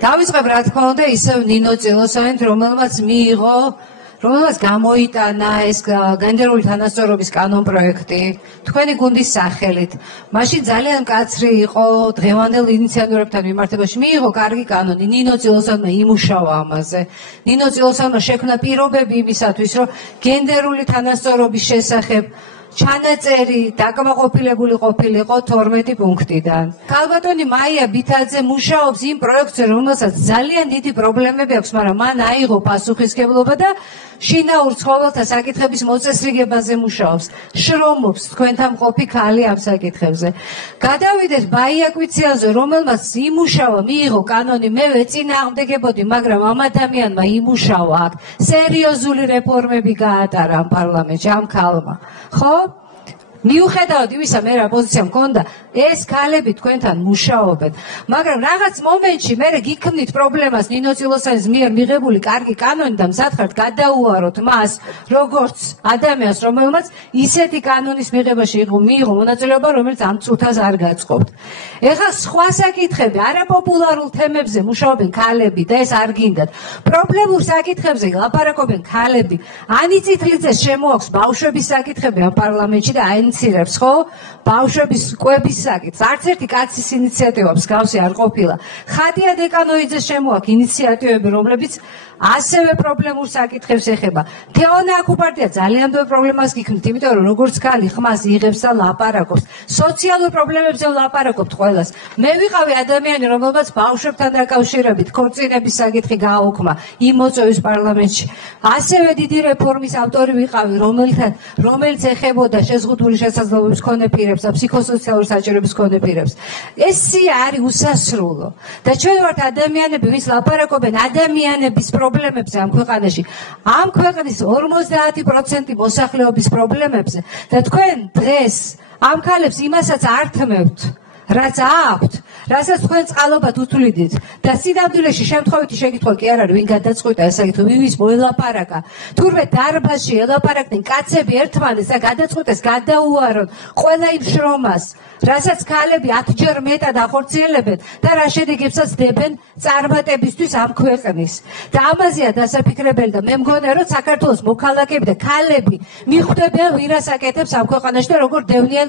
დავიწყებ რა თქმა უნდა ისევ ნინო წილოსანით, რომელმაც გამოიტანა ეს გენდერული თანასწორობის კანონ პროექტი თქვენი გუნდის სახელით. მაშინ ძალიან მკაცრი იყო დღევანდელ ინიციატორებთან მიმართებაში. მიიღო კარგი კანონი, ნინო წილოსანმა იმუშავა ამაზე. ნინო წილოსანმა შექმნა პირობები იმისათვის, რომ გენდერული თანასწორობის შესახებ ჩანაწერი დაკმაყოფილებული ყოფილიყო 12 პუნქტიდან. ქალბატონი მაია ბითაძე მუშაობს იმ პროექტზე, რომელსაც ძალიან დიდი პრობლემები აქვს, მაგრამ მან აიღო პასუხისმგებლობა და შინაურ ცხოველთა საკითხების მოწესრიგებაზე მუშაობს. შრომობს თქვენთან მყოფი ქალი ამ საკითხებზე. გადავიდეთ ბაიაკვიციაზე, რომელმაც იმუშავა, მიიღო კანონი, მე ვეწინააღმდეგებოდი, მაგრამ ამ ადამიანმა იმუშავა აქ. სერიოზული რეფორმები გაატარა ამ პარლამენტში ამ ქალმა. ხო? მიუხედავად იმისა, მე რა პოზიცია მქონდა, ეს ქალები თქვენთან მუშაობენ, მაგრამ რაღაც მომენტში მე გიქმნით პრობლემას ნინო წილოსანის მიერ მიღებული კარგი კანონი და მსათხართ გადაუაროთ მას, როგორც ადამიანს, რომელმაც ისეთი კანონის მიღებაში მიიღო მონაწილეობა, რომელიც ამ წუთას არ გაწყობთ. ეხლა სხვა საკითხები, არაპოპულარულ თემებზე მუშაობენ ქალები და ეს არ გინდათ. პრობლემურ საკითხებზე ლაპარაკობენ ქალები. ანი წითლიძეს შემოაქვს ბავშვების საკითხები ამ პარლამენტში და აინიცირებს, ხო? ბავშვების კვების საკითხს. არც ერთი კაცის ინიციატივა მსგავსი არ ყოფილა. ხატია დეკანოიძეს შემოაქვს ინიციატივები, რომლებიც ასევე პრობლემურ საკითხებს ეხება. თეონა აკუპარტია ძალიან ბევრ პრობლემას გიქმნით, იმიტომ რომ როგორც ქალი ხმას იღებს და ლაპარაკობს. სოციალურ პრობლემებზე ლაპარაკობთ ყველას. მე ვიყავი ადამიანი, რომელმაც ბავშვებთან დაკავშირებით ქორწინების საკითხი გააუქმა იმ მოწვევის პარლამენტში. ასევე დიდი რეფორმის ავტორი ვიყავი, რომელიც ეხებოდა შეზღუდული შესაძლებლობების მქონე პირებს და ფსიქოსოციალური საჭიროების მქონე პირებს. ეს სია არის უსასრულო. და ჩვენ ვართ ადამიანები, ვინც ლაპარაკობენ ადამიანების პრობლემებზე ამ ქვეყანაში. ამ ქვეყნის 50% მოსახლეობის პრობლემებზე და თქვენ დღეს ამ ქალებს იმასაც ართმევთ, რაც აქვთ, რასაც თქვენ წყალობად უთვლიდით და სინამდვილეში შემთხვევითი შეკითხვა კი არ არის, ვინ გადაწყვიტა ეს საკითხი, ვის მოელაპარაკა. თურმე დარბაზში ელაპარაკდნენ კაცები ერთმანეთს და გადაწყვიტეს გადაუარონ ყველა იმ შრომას, რასაც ქალები 10-ჯერ მეტად ახორციელებენ და რა შედეგებსაც დებენ წარმატებისთვის ამ ქვეყნის. და ამაზეა დასაფიქრებელი და მე მგონია, რომ საქართველოს მოქალაქეები და ქალები მიხვდებიან ვირას აკეთებს ამ ქვეყანაში და როგორ დევნიან